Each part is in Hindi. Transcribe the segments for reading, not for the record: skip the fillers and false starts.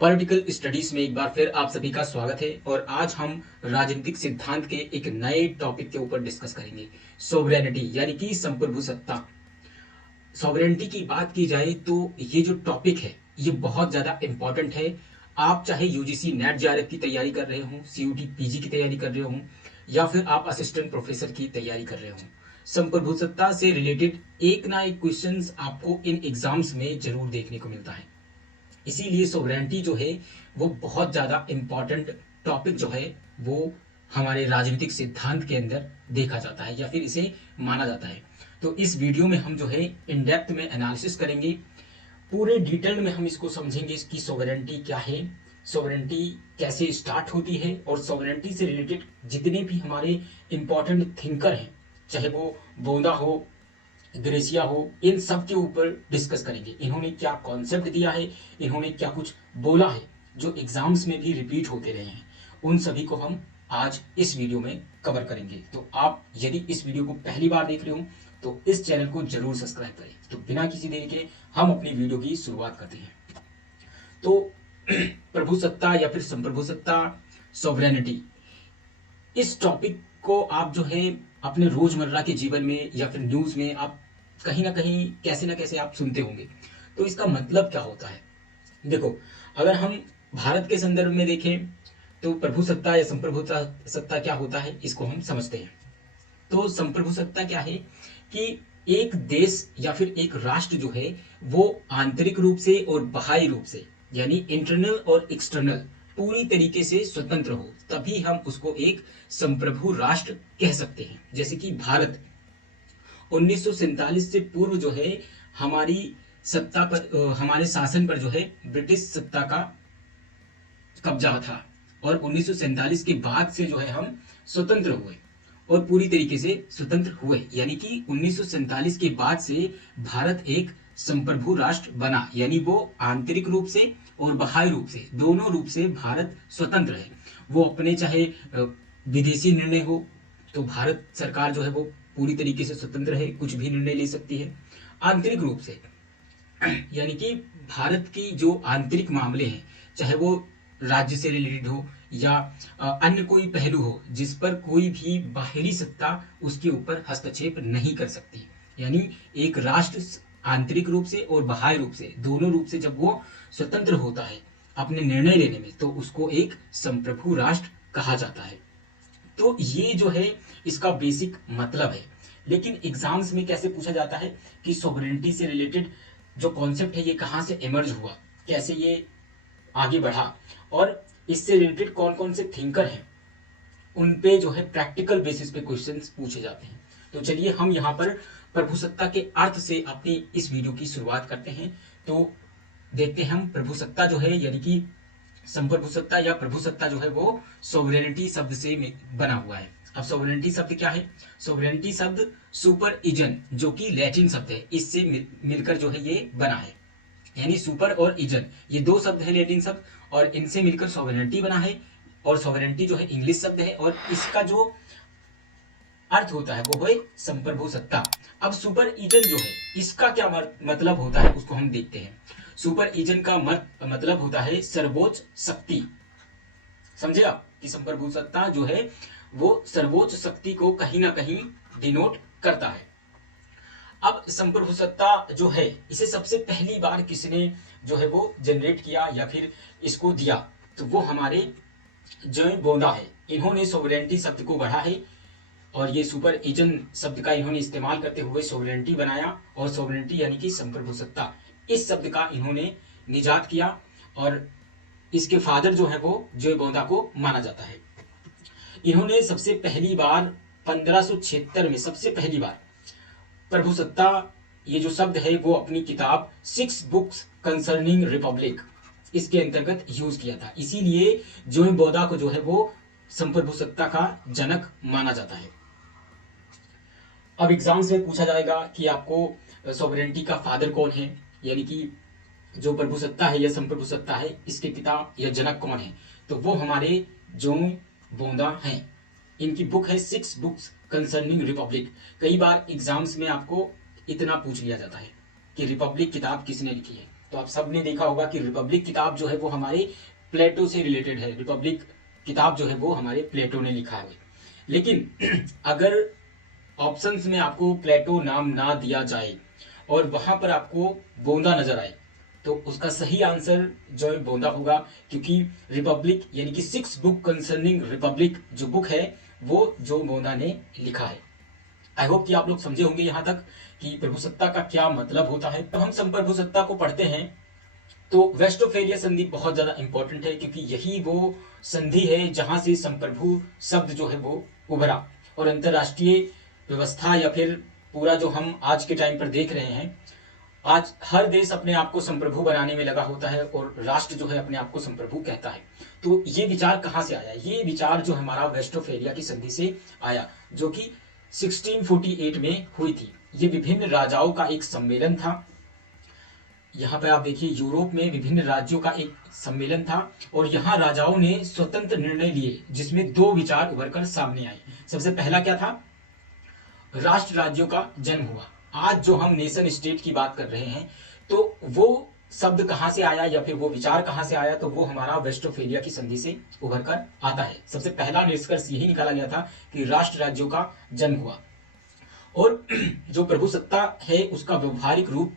पॉलिटिकल स्टडीज में एक बार फिर आप सभी का स्वागत है और आज हम राजनीतिक सिद्धांत के एक नए टॉपिक के ऊपर डिस्कस करेंगे। सोवरेनिटी यानी कि संप्रभु सत्ता। सॉवरेनिटी की बात की जाए तो ये जो टॉपिक है ये बहुत ज़्यादा इंपॉर्टेंट है। आप चाहे यूजीसी नेट जेआरएफ की तैयारी कर रहे हो, सीयूटी पीजी की तैयारी कर रहे हो या फिर आप असिस्टेंट प्रोफेसर की तैयारी कर रहे हो, संप्रभुसत्ता से रिलेटेड एक ना एक क्वेश्चन आपको इन एग्जाम्स में जरूर देखने को मिलता है। इसीलिए सोवरेनिटी जो है वो बहुत ज़्यादा इम्पॉर्टेंट टॉपिक जो है वो हमारे राजनीतिक सिद्धांत के अंदर देखा जाता है या फिर इसे माना जाता है। तो इस वीडियो में हम जो है इन डेप्थ में एनालिसिस करेंगे, पूरे डिटेल में हम इसको समझेंगे कि सोवरेनिटी क्या है, सोवरेनिटी कैसे स्टार्ट होती है और सोवरेनिटी से रिलेटेड जितने भी हमारे इंपॉर्टेंट थिंकर हैं, चाहे वो बोंदा हो, ग्रेसिया हो, इन सब के ऊपर डिस्कस करेंगे। इन्होंने क्या कॉन्सेप्ट दिया है, इन्होंने क्या कुछ बोला है जो एग्जाम्स में भी रिपीट होते रहे हैं, उन सभी को हम आज इस वीडियो में कवर करेंगे। तो आप यदि इस वीडियो को पहली बार देख रहे हो तो इस चैनल को जरूर सब्सक्राइब करें। तो बिना किसी देरी के हम अपनी वीडियो की शुरुआत करते हैं। तो प्रभुसत्ता या फिर संप्रभुसत्ता, सोवरेनिटी, इस टॉपिक को आप जो है अपने रोजमर्रा के जीवन में या फिर न्यूज में आप कहीं ना कैसे आप सुनते होंगे। तो इसका मतलब क्या होता है? देखो, अगर हम भारत के संदर्भ में देखें तो प्रभुसत्ता या संप्रभुता सत्ता क्या होता है इसको हम समझते हैं। तो संप्रभुसत्ता क्या है कि एक देश या फिर एक राष्ट्र जो है वो आंतरिक रूप से और बाह्य रूप से यानी इंटरनल और एक्सटर्नल पूरी तरीके से स्वतंत्र हो, तभी हम उसको एक संप्रभु राष्ट्र कह सकते हैं। जैसे कि भारत 1947 से पूर्व जो है हमारी सत्ता पर, हमारे शासन पर जो है ब्रिटिश सत्ता का कब्जा था और 1947 के बाद से जो है हम स्वतंत्र हुए और पूरी तरीके से स्वतंत्र हुए, यानी कि 1947 के बाद से भारत एक संप्रभु राष्ट्र बना, यानी वो आंतरिक रूप से और बाह्य रूप से दोनों रूप से भारत स्वतंत्र है। वो अपने चाहे विदेशी निर्णय हो तो भारत सरकार जो है वो पूरी तरीके से स्वतंत्र है, कुछ भी निर्णय ले सकती है। आंतरिक रूप से यानी कि भारत की जो आंतरिक मामले हैं, चाहे वो राज्य से रिलेटेड हो या अन्य कोई पहलू हो जिस पर कोई भी बाहरी सत्ता उसके ऊपर हस्तक्षेप नहीं कर सकती, यानी एक राष्ट्र आंतरिक रूप से और बाह्य रूप से दोनों रूप से जब वो स्वतंत्र होता है अपने निर्णय लेने में, तो उसको एक संप्रभु राष्ट्र कहा जाता है। तो ये जो है इसका बेसिक मतलब है। लेकिन एग्जाम्स में कैसे पूछा जाता है कि सोवरेनिटी से रिलेटेड जो कॉन्सेप्ट है ये कहाँ से इमर्ज हुआ, कैसे ये आगे बढ़ा और इससे रिलेटेड कौन कौन से थिंकर हैं, उन पे जो है प्रैक्टिकल बेसिस पे क्वेश्चंस पूछे जाते हैं। तो चलिए हम यहाँ पर प्रभुसत्ता के अर्थ से अपनी इस वीडियो की शुरुआत करते हैं। तो देखते हैं हम प्रभुसत्ता जो है यानी कि संप्रभुसत्ता या प्रभुसत्ता जो है वो सोवरेनिटी शब्द से बना हुआ है। अब सोवरेनिटी शब्द क्या है? सोवरेनिटी शब्द सुपर इजन जो कि लैटिन शब्द है, इससे मिलकर जो है ये बना है, यानी सुपर और इजन ये दो शब्द है लैटिन शब्द और इनसे मिलकर सोवरेनिटी बना है। और सोवरेनिटी जो है इंग्लिश शब्द है और इसका जो अर्थ होता है वो है संप्रभु सत्ता। अब सुपर इजन जो है इसका क्या मतलब होता है उसको हम देखते हैं। सुपर इजन का मतलब होता है सर्वोच्च शक्ति। समझे आप कि संप्रभु सत्ता जो है वो सर्वोच्च शक्ति को कहीं ना कहीं डिनोट करता है। अब संप्रभु सत्ता जो है इसे सबसे पहली बार किसने जो है वो जनरेट किया या फिर इसको दिया, तो वो हमारे जॉन बोंदा है। इन्होंने सोवरेनिटी शब्द को गढ़ा है और ये सुपर इजन शब्द का इन्होंने इस्तेमाल करते हुए सोवरेनिटी बनाया और सोवरेनिटी यानी कि संप्रभु सत्ता इस शब्द का इन्होंने निजात किया और इसके फादर जो है वो जॉय बोंदा को माना जाता है। इन्होंने सबसे पहली बार 1576 में सबसे पहली बार प्रभुसत्ता ये जो शब्द है वो अपनी किताब 6 बुक्स कंसर्निंग रिपब्लिक इसके अंतर्गत यूज किया था। इसीलिए जॉन बोंदा को जो है वो संप्रभुसत्ता का जनक माना जाता है। अब एग्जाम्स में पूछा जाएगा कि आपको सॉवरेनिटी का फादर कौन है, यानी कि जो प्रभुसत्ता है या संप्रभुसत्ता है इसके पिता या जनक कौन है, तो वो हमारे जॉन बोंदा हैं। इनकी बुक है 6 बुक्स कंसर्निंग रिपब्लिक। कई बार एग्जाम्स में आपको इतना पूछ लिया जाता है कि रिपब्लिक किताब किसने लिखी है, तो आप सब ने देखा होगा कि रिपब्लिक किताब जो है वो हमारे प्लेटो से रिलेटेड है। रिपब्लिक किताब जो है वो हमारे प्लेटो ने लिखा है। लेकिन अगर ऑप्शंस में आपको प्लेटो नाम ना दिया जाए और वहां पर आपको बोंदा नजर आए, तो उसका सही आंसर जो है बोंदा होगा, क्योंकि रिपब्लिक यानी कि 6 बुक कंसर्निंग रिपब्लिक जो बुक है वो जो बोंदा ने लिखा है। आई होप कि आप लोग समझे होंगे यहाँ तक कि प्रभुसत्ता का क्या मतलब होता है। तो हम संप्रभुसत्ता को पढ़ते हैं तो वेस्टफेलिया संधि बहुत ज्यादा इंपॉर्टेंट है, क्योंकि यही वो संधि है जहां से संप्रभु शब्द जो है वो उभरा और अंतरराष्ट्रीय व्यवस्था या फिर पूरा जो हम आज के टाइम पर देख रहे हैं, आज हर देश अपने आप को संप्रभु बनाने में लगा होता है और राष्ट्र जो है अपने आप को संप्रभु कहता है। तो ये विचार कहां से आया? ये विचार जो हमारा वेस्टफेलिया की संधि से आया, जो कि 1648 में हुई थी। ये विभिन्न राजाओं का एक सम्मेलन था। यहाँ पे आप देखिए, यूरोप में विभिन्न राज्यों का एक सम्मेलन था और यहाँ राजाओं ने स्वतंत्र निर्णय लिए, जिसमें 2 विचार उभर कर सामने आए। सबसे पहला क्या था? राष्ट्र राज्यों का जन्म हुआ। आज जो हम नेशन स्टेट की बात कर रहे हैं, तो वो शब्द कहां से आया या फिर वो विचार कहां से आया? तो वो हमारा वेस्टफेलिया की संधि से उभर कर आता है। सबसे पहला निष्कर्ष यही निकाला गया था कि राष्ट्र राज्यों का जन्म हुआ और जो प्रभुसत्ता है उसका व्यवहारिक रूप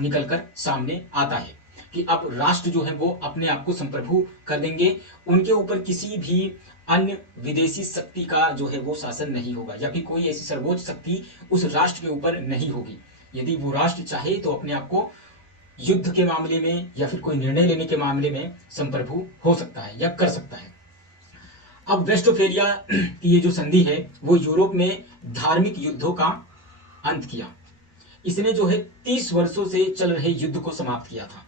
निकलकर सामने आता है कि अब राष्ट्र जो है वो अपने आप को संप्रभु कर देंगे, उनके ऊपर किसी भी अन्य विदेशी शक्ति का जो है वो शासन नहीं होगा या फिर कोई ऐसी सर्वोच्च शक्ति उस राष्ट्र के ऊपर नहीं होगी। यदि वो राष्ट्र चाहे तो अपने आप को युद्ध के मामले में या फिर कोई निर्णय लेने के मामले में संप्रभु हो सकता है या कर सकता है। अब वेस्टफेलिया की ये जो संधि है वो यूरोप में धार्मिक युद्धों का अंत किया। इसने जो है 30 वर्षों से चल रहे युद्ध को समाप्त किया था।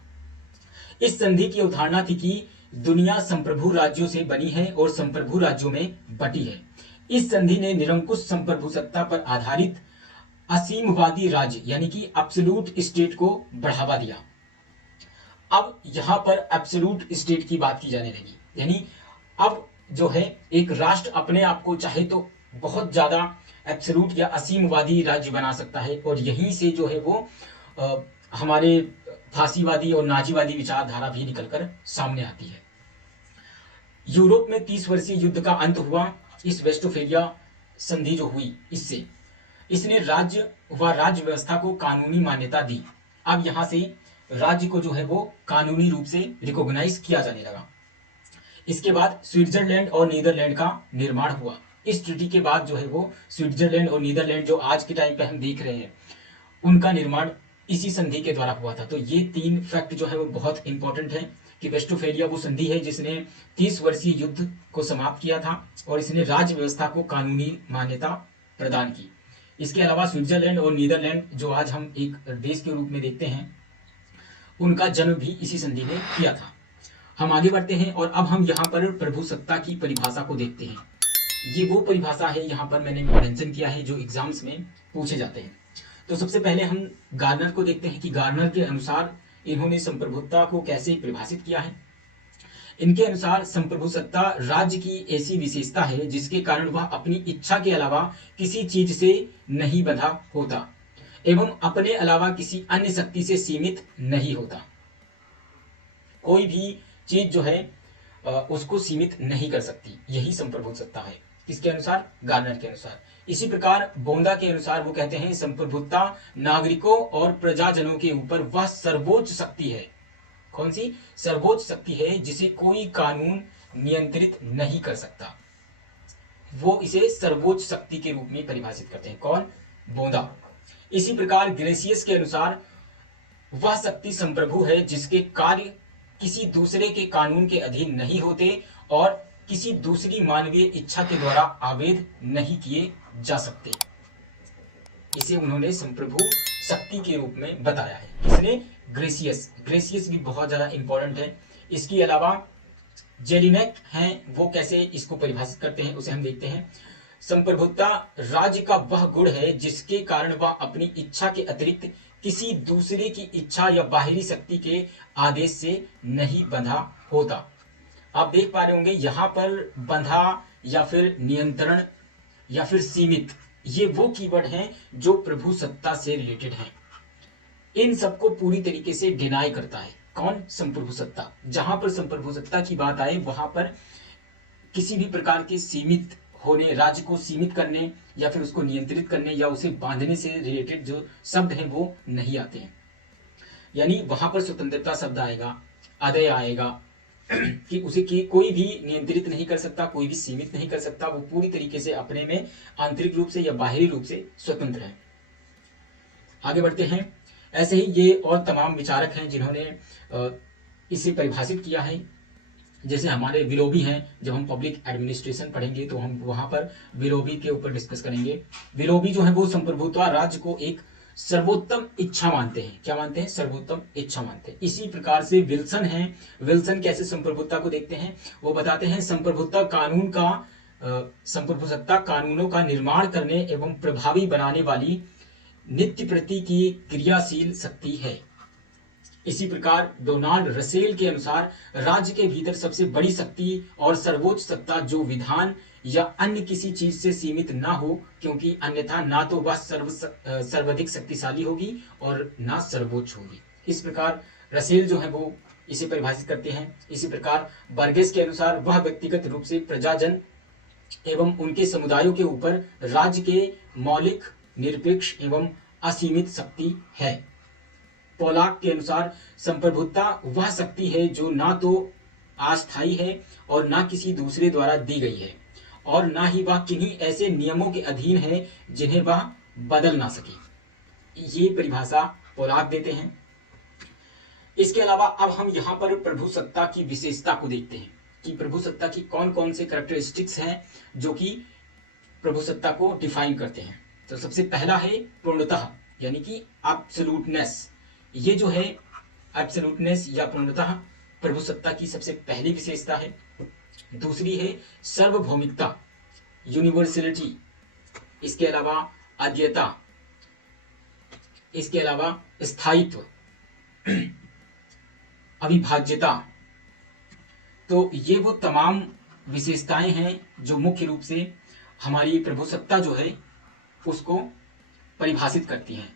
इस संधि की अवधारणा थी कि दुनिया संप्रभु राज्यों से बनी है और संप्रभु राज्यों में बटी है। इस संधि ने निरंकुश संप्रभु सत्ता पर आधारित असीमवादी राज्य यानी कि एब्सोल्यूट स्टेट को बढ़ावा दिया। अब यहां पर एब्सोल्यूट स्टेट की बात की जाने लगी, यानी अब जो है एक राष्ट्र अपने आप को चाहे तो बहुत ज्यादा एब्सोल्यूट या असीमवादी राज्य बना सकता है और यहीं से जो है वो हमारे फांसीवादी और नाजीवादी विचारधारा भी निकलकर सामने आती है। यूरोप में 30 वर्षीय युद्ध का अंत हुआ इस वेस्टफेलिया संधि जो हुई इससे। इसने राज्य व राज्य व्यवस्था को कानूनी मान्यता दी। अब यहां से राज्य को जो है वो कानूनी रूप से रिकॉग्नाइज किया जाने लगा। इसके बाद स्विट्जरलैंड और नीदरलैंड का निर्माण हुआ। इस ट्रीटी के बाद जो है वो स्विट्जरलैंड और नीदरलैंड जो आज के टाइम पे हम देख रहे हैं, उनका निर्माण इसी संधि के द्वारा हुआ था। तो ये 3 फैक्ट जो है वो बहुत इंपॉर्टेंट है कि वेस्टफेलिया वो संधि है जिसने 30 वर्षीय युद्ध को समाप्त किया था और इसने राज्य व्यवस्था को कानूनी मान्यता प्रदान की। इसके अलावा स्विट्जरलैंड और नीदरलैंड जो आज हम एक देश के रूप में देखते हैं, उनका जन्म भी इसी संधि ने किया था। हम आगे बढ़ते हैं और अब हम यहाँ पर प्रभुसत्ता की परिभाषा को देखते हैं। ये वो परिभाषा है यहाँ पर मैंने मेंशन किया है जो एग्जाम्स में पूछे जाते हैं। तो सबसे पहले हम गार्नर को देखते हैं कि गार्नर के अनुसार इन्होंने संप्रभुता को कैसे परिभाषित किया है। इनके अनुसार संप्रभुसत्ता राज्य की ऐसी विशेषता है जिसके कारण वह अपनी इच्छा के अलावा किसी चीज से नहीं बंधा होता एवं अपने अलावा किसी अन्य शक्ति से सीमित नहीं होता। कोई भी चीज जो है उसको सीमित नहीं कर सकती, यही संप्रभुसत्ता है। किसके अनुसार? गार्नर के अनुसार। इसी प्रकार बोंदा के अनुसार वो कहते हैं संप्रभुता नागरिकों और प्रजाजनों के ऊपर वह सर्वोच्च शक्ति है। कौन सी सर्वोच्च शक्ति है? जिसे कोई कानून नियंत्रित नहीं कर सकता। वो इसे सर्वोच्च शक्ति के रूप में परिभाषित करते हैं। कौन? बोंदा। इसी प्रकार ग्रेसियस के अनुसार वह शक्ति संप्रभु है जिसके कार्य किसी दूसरे के कानून के अधीन नहीं होते और किसी दूसरी मानवीय इच्छा के द्वारा आवेद नहीं किए जा सकते। इसे उन्होंने संप्रभु शक्ति के रूप में बताया है। इसने ग्रेसियस भी बहुत ज्यादा इंपॉर्टेंट है। इसके अलावा जेलिनेक हैं, वो कैसे इसको परिभाषित करते हैं उसे हम देखते हैं। संप्रभुता राज्य का वह गुण है जिसके कारण वह अपनी इच्छा के अतिरिक्त किसी दूसरे की इच्छा या बाहरी शक्ति के आदेश से नहीं बंधा होता। आप देख पा रहे होंगे यहाँ पर बंधा या फिर नियंत्रण या फिर सीमित, ये वो कीवर्ड हैं जो प्रभुसत्ता से रिलेटेड हैं। इन सबको पूरी तरीके से डिनाई करता है। कौन? संप्रभु सत्ता। जहां पर संप्रभु सत्ता की बात आए वहां पर किसी भी प्रकार के सीमित होने, राज्य को सीमित करने या फिर उसको नियंत्रित करने या उसे बांधने से रिलेटेड जो शब्द हैं वो नहीं आते हैं। यानी वहां पर स्वतंत्रता शब्द आएगा, अदय आएगा कि उसे कोई भी नियंत्रित नहीं कर सकता, कोई भी सीमित नहीं कर सकता, वो पूरी तरीके से अपने में आंतरिक रूप से या बाहरी रूप से स्वतंत्र है। आगे बढ़ते हैं। ऐसे ही ये और तमाम विचारक हैं जिन्होंने इसे परिभाषित किया है। जैसे हमारे विलोबी हैं, जब हम पब्लिक एडमिनिस्ट्रेशन पढ़ेंगे तो हम वहां पर विलोबी के ऊपर डिस्कस करेंगे। विलोबी जो है वो संप्रभुत्व राज्य को एक सर्वोत्तम इच्छा मानते हैं। क्या मानते हैं? सर्वोत्तम इच्छा मानते हैं। इसी प्रकार से विल्सन है। विल्सन कैसे संप्रभुत्व को देखते हैं? वो बताते हैं संप्रभुत्व कानून का संप्रभुसत्ता कानूनों का निर्माण करने एवं प्रभावी बनाने वाली नित्य प्रति की क्रियाशील शक्ति है। इसी प्रकार डोनाल्ड रसेल के अनुसार राज्य के भीतर सबसे बड़ी शक्ति और सर्वोच्च सत्ता जो विधान या अन्य किसी चीज से सीमित ना हो, क्योंकि अन्यथा ना तो वह सर्वाधिक शक्तिशाली होगी और ना सर्वोच्च होगी। इस प्रकार रसेल जो है वो इसे परिभाषित करते हैं। इसी प्रकार बर्गेस के अनुसार वह व्यक्तिगत रूप से प्रजाजन एवं उनके समुदायों के ऊपर राज्य के मौलिक, निरपेक्ष एवं असीमित शक्ति है। पोलाक के अनुसार संप्रभुता वह शक्ति है जो ना तो अस्थायी है और ना किसी दूसरे द्वारा दी गई है और ना ही वह किन्हीं ऐसे नियमों के अधीन है जिन्हें वह बदल ना सके। ये परिभाषा पोलाक देते हैं। इसके अलावा अब हम यहाँ पर प्रभु सत्ता की विशेषता को देखते हैं कि प्रभु सत्ता की कौन कौन से कैरेक्टरिस्टिक्स हैं जो कि प्रभु सत्ता को डिफाइन करते हैं। तो सबसे पहला है पूर्णतः, यानी कि एब्सोल्यूटनेस। ये जो है एब्सोल्यूटनेस या पूर्णतः प्रभु सत्ता की सबसे पहली विशेषता है। दूसरी है सार्वभौमिकता, यूनिवर्सलिटी। इसके अलावा अद्यता, इसके अलावा स्थायित्व, अविभाज्यता। तो ये वो तमाम विशेषताएं हैं जो मुख्य रूप से हमारी प्रभुसत्ता जो है उसको परिभाषित करती हैं।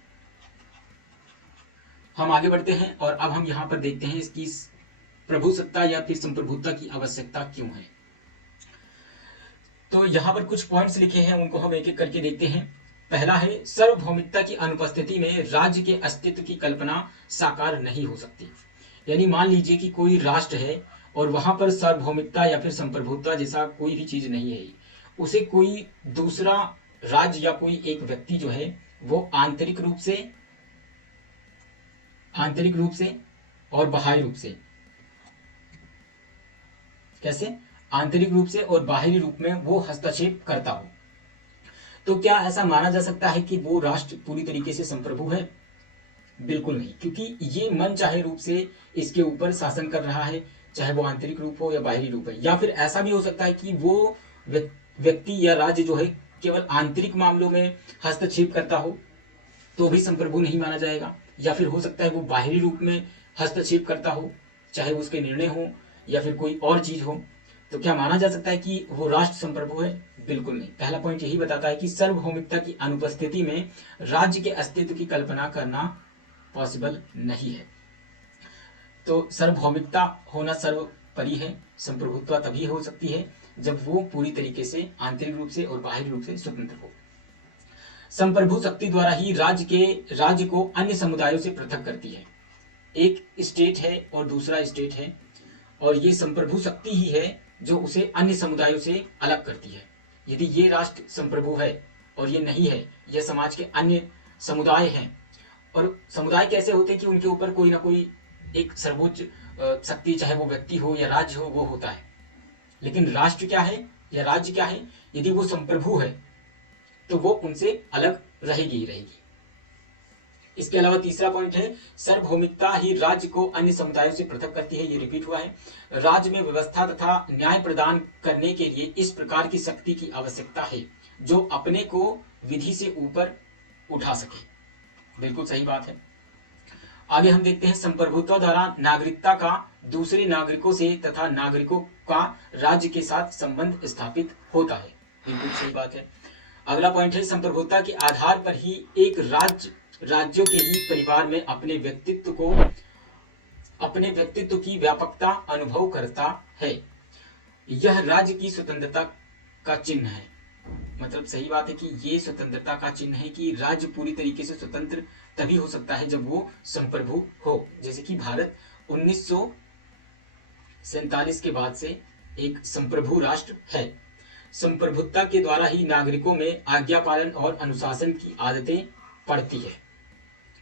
हम आगे बढ़ते हैं और अब हम यहां पर देखते हैं इसकी प्रभुसत्ता या फिर संप्रभुता की आवश्यकता क्यों है। तो यहां पर कुछ पॉइंट्स लिखे हैं, उनको हम एक एक करके देखते हैं। पहला है सार्वभौमिकता की अनुपस्थिति में राज्य के अस्तित्व की कल्पना साकार नहीं हो सकती। यानी मान लीजिए कि कोई राष्ट्र है और वहां पर सार्वभौमिकता या फिर संप्रभुता जैसा कोई भी चीज नहीं है, उसे कोई दूसरा राज्य या कोई एक व्यक्ति जो है वो आंतरिक रूप से और बाहरी रूप से, कैसे? आंतरिक रूप से और बाहरी रूप में वो हस्तक्षेप करता हो। तो क्या ऐसा माना जा सकता है कि वो राष्ट्र पूरी तरीके से संप्रभु है? बिल्कुल नहीं, क्योंकि ये मन चाहे रूप से इसके ऊपर शासन कर रहा है, चाहे वो आंतरिक रूप हो या बाहरी रूप है। या फिर ऐसा भी हो सकता है कि वो व्यक्ति या राज्य जो है केवल आंतरिक मामलों में हस्तक्षेप करता हो तो भी संप्रभु नहीं माना जाएगा। या फिर हो सकता है वो बाहरी रूप में हस्तक्षेप करता हो, चाहे उसके निर्णय हो या फिर कोई और चीज हो, तो क्या माना जा सकता है कि वो राष्ट्र संप्रभु है? बिल्कुल नहीं। पहला पॉइंट यही बताता है कि सार्वभौमिकता की अनुपस्थिति में राज्य के अस्तित्व की कल्पना करना पॉसिबल नहीं है। तो सार्वभौमिकता होना सर्वोपरि है। संप्रभुत्व तभी हो सकती है जब वो पूरी तरीके से आंतरिक रूप से और बाहरी रूप से स्वतंत्र हो। संप्रभु शक्ति द्वारा ही राज्य को अन्य समुदायों से पृथक करती है। एक स्टेट है और दूसरा स्टेट है, और ये संप्रभु शक्ति ही है जो उसे अन्य समुदायों से अलग करती है। यदि ये राष्ट्र संप्रभु है और ये नहीं है, ये समाज के अन्य समुदाय हैं, और समुदाय कैसे होते हैं कि उनके ऊपर कोई ना कोई एक सर्वोच्च शक्ति, चाहे वो व्यक्ति हो या राज्य हो, वो होता है। लेकिन राष्ट्र क्या है या राज्य क्या है? यदि वो संप्रभु है तो वो उनसे अलग रहेगी ही रहेगी। इसके अलावा तीसरा पॉइंट है सार्वभौमिकता ही राज्य को अन्य समुदायों से पृथक करती है। ये रिपीट हुआ है। राज्य में व्यवस्था तथा न्याय प्रदान करने के लिए इस प्रकार की शक्ति की आवश्यकता है जो अपने को विधि से ऊपर उठा सके। बिल्कुल सही बात है। आगे हम देखते हैं संप्रभुत्व द्वारा नागरिकता का दूसरे नागरिकों से तथा नागरिकों का राज्य के साथ संबंध स्थापित होता है। बिल्कुल सही बात है। अगला पॉइंट है संप्रभुत्व के आधार पर ही एक राज्य राज्यों के ही परिवार में अपने व्यक्तित्व की व्यापकता अनुभव करता है। यह राज्य की स्वतंत्रता का चिन्ह है। मतलब सही बात है कि ये स्वतंत्रता का चिन्ह है कि राज्य पूरी तरीके से स्वतंत्र तभी हो सकता है जब वो संप्रभु हो। जैसे कि भारत 1947 के बाद से एक संप्रभु राष्ट्र है। संप्रभुता के द्वारा ही नागरिकों में आज्ञा पालन और अनुशासन की आदतें पड़ती है।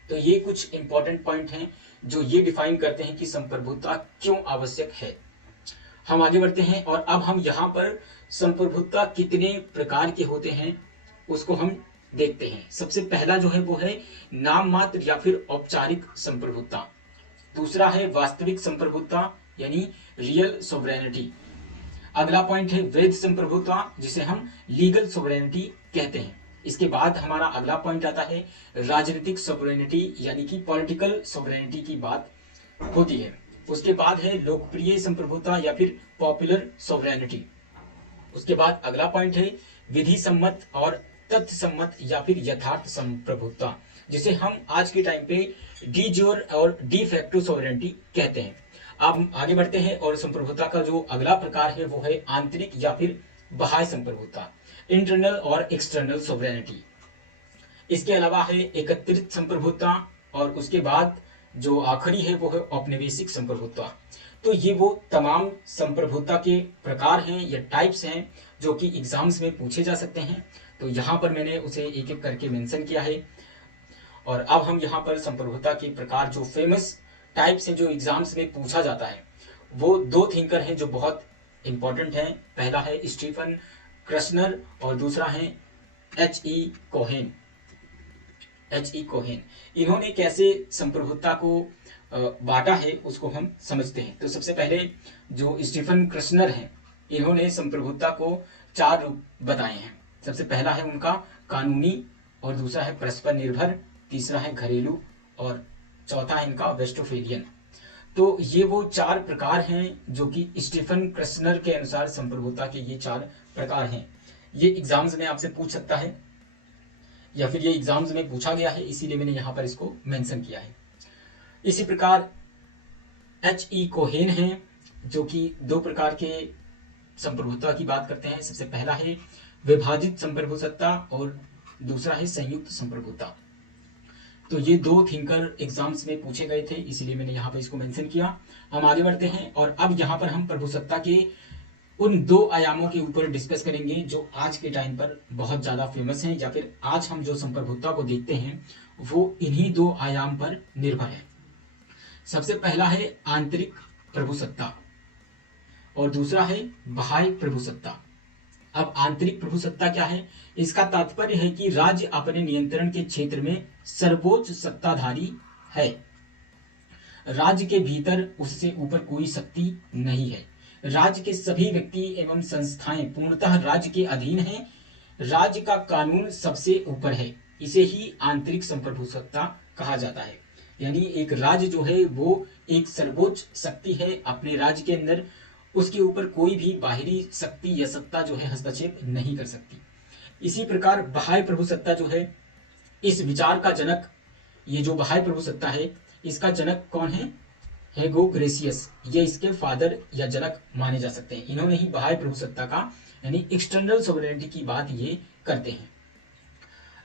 तो ये कुछ इंपॉर्टेंट पॉइंट हैं जो ये डिफाइन करते हैं कि संप्रभुता क्यों आवश्यक है। हम आगे बढ़ते हैं और अब हम यहाँ पर संप्रभुता कितने प्रकार के होते हैं उसको हम देखते हैं। सबसे पहला जो है वो है नाम मात्र या फिर औपचारिक संप्रभुता। दूसरा है वास्तविक संप्रभुता यानी रियल सोवरेनिटी। अगला पॉइंट है वैध संप्रभुता जिसे हम लीगल सोवरेनिटी कहते हैं। इसके बाद हमारा अगला पॉइंट आता है राजनीतिक सोवरेनिटी यानी कि पॉलिटिकल सोवरेनिटी की बात होती है। उसके बाद है लोकप्रिय संप्रभुता या फिर पॉपुलर सोवरेनिटी। उसके बाद अगला पॉइंट है विधि सम्मत और तथ्य सम्मत या फिर यथार्थ संप्रभुता जिसे हम आज के टाइम पे डी ज्योर और डी फैक्टो सोवरेनिटी कहते हैं। अब आगे बढ़ते हैं और संप्रभुता का जो अगला प्रकार है वो है आंतरिक या फिर बाह्य संप्रभुता, इंटरनल और एक्सटर्नल सोवरेनिटी। इसके अलावा है एकत्रित संप्रभुता और उसके बाद जो आखिरी है वो है औपनिवेशिक संप्रभुता। तो ये वो तमाम संप्रभुता के प्रकार हैं या टाइप्स हैं जो कि एग्जाम्स में पूछे जा सकते हैं। तो यहाँ पर मैंने उसे एक एक करके मेंशन किया है। और अब हम यहाँ पर संप्रभुता के प्रकार जो फेमस टाइप्स हैं जो एग्जाम्स में पूछा जाता है वो दो थिंकर हैं जो बहुत इंपॉर्टेंट हैं। पहला है स्टीफन क्रस्नर और दूसरा है एच.ई. कोहेन। इन्होंने कैसे संप्रभुता को बांटा है उसको हम समझते हैं। तो सबसे पहले जो स्टीफन क्रस्नर हैं इन्होंने संप्रभुता को 4 रूप बताए हैं। सबसे पहला है उनका कानूनी और दूसरा है परस्पर निर्भर, तीसरा है घरेलू और चौथा है इनका वेस्टफेलियन। तो ये वो 4 प्रकार हैं जो कि स्टीफन क्रस्नर के अनुसार संप्रभुता के ये 4 प्रकार हैं। ये एग्जाम्स में आपसे पूछ सकता है या फिर ये एग्जाम्स में पूछा गया है, इसीलिए मैंने यहाँ पर इसको मेंशन किया है। इसी प्रकार एच.ई. कोहेन हैं जो कि 2 प्रकार के संप्रभुता की बात करते हैं। सबसे पहला है विभाजित संप्रभुसत्ता और दूसरा है संयुक्त संप्रभुता। तो ये 2 थिंकर एग्जाम्स में पूछे गए थे, इसीलिए मैंने यहाँ पर इसको मेंशन किया। हम आगे बढ़ते हैं और अब यहाँ पर हम प्रभुसत्ता के उन 2 आयामों के ऊपर डिस्कस करेंगे जो आज के टाइम पर बहुत ज़्यादा फेमस हैं या फिर आज हम जो संप्रभुता को देखते हैं वो इन्हीं 2 आयाम पर निर्भर है। सबसे पहला है आंतरिक प्रभुसत्ता और दूसरा है बाह्य प्रभुसत्ता। अब आंतरिक प्रभुसत्ता क्या है? इसका तात्पर्य है कि राज्य अपने नियंत्रण के क्षेत्र में सर्वोच्च सत्ताधारी है। राज्य के भीतर उससे ऊपर कोई शक्ति नहीं है। राज्य के सभी व्यक्ति एवं संस्थाएं पूर्णतः राज्य के अधीन हैं। राज्य का कानून सबसे ऊपर है। इसे ही आंतरिक संप्रभुसत्ता कहा जाता है। यानी एक राज्य जो है वो एक सर्वोच्च शक्ति है अपने राज्य के अंदर, उसके ऊपर कोई भी बाहरी शक्ति या सत्ता जो है हस्तक्षेप नहीं कर सकती। इसी प्रकार बाह्य प्रभुसत्ता जो है, इस विचार का जनक, ये जो बाह्य प्रभुसत्ता है इसका जनक कौन है? हेगो ग्रेसियस। ये इसके फादर या जनक माने जा सकते हैं। इन्होंने ही बाह्य प्रभुसत्ता का यानी एक्सटर्नल सोवरेनिटी की बात ये करते हैं।